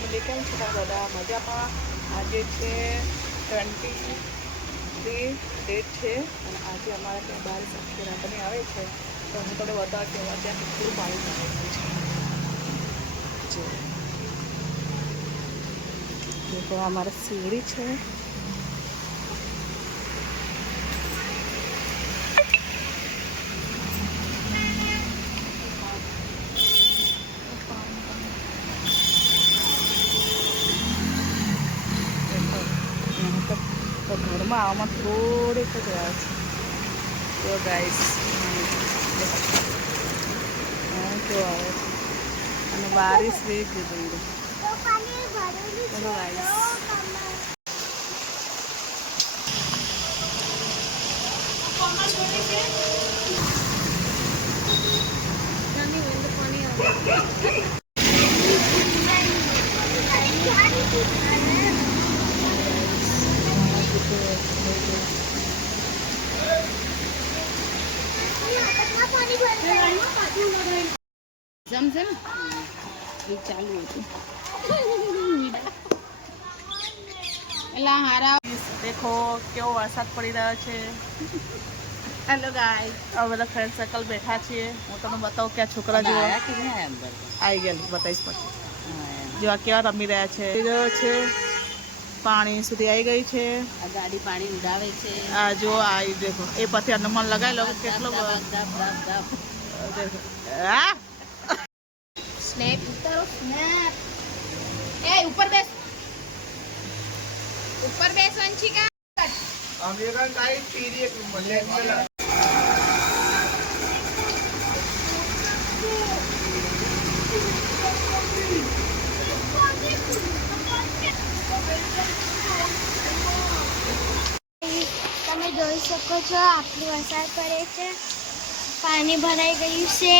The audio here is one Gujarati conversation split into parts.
કેમ છો બધા મજામાં? આજે છે 23 ડેટ છે અને આજે અમારા ત્યાં બારિશ આખી રાતની આવે છે. તો હું તમને બતાવું કે અમારે ત્યાં કેટલું પાણી ભરાયેલું છે. જો તો અમારે સીડી છે. તો ઘરમાં આવવામાં થોડીક જ વાર છે. તો ગાઈસ કેવો આવે છે અને બારિશ બી કીધું. ચલો ગાઈસ જમજમ એ ચાલુ હતું એલા હારા દેખો કેવો વરસાદ પડી રહ્યો છે. હેલો ગાઈસ આ બધા ફ્રેન્ડ સર્કલ બેઠા છીએ. હું તમને બતાવું કે આ છોકરા જેવો આવી ગયા બતાવીશ પછી. જો આ કેવા રમી રહ્યા છે. પાણી સુધી આવી ગઈ છે. આ ગાડી પાણી ઉડાવે છે. આ જો આવી દેખો એ પછી અનુમાન લગાવી લો કેટલો હા સ્નેપ ઉતારો સ્નેપ એ ઉપર બેસ વંશિકા અમેરિકન टाइप पीरी एक ब्लैक में તમે જોઈ શકો છો આટલું વરસાદ પડે છે, પાણી ભરાઈ ગયું છે.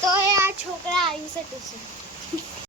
તો એ આ છોકરા આવી શકે છે.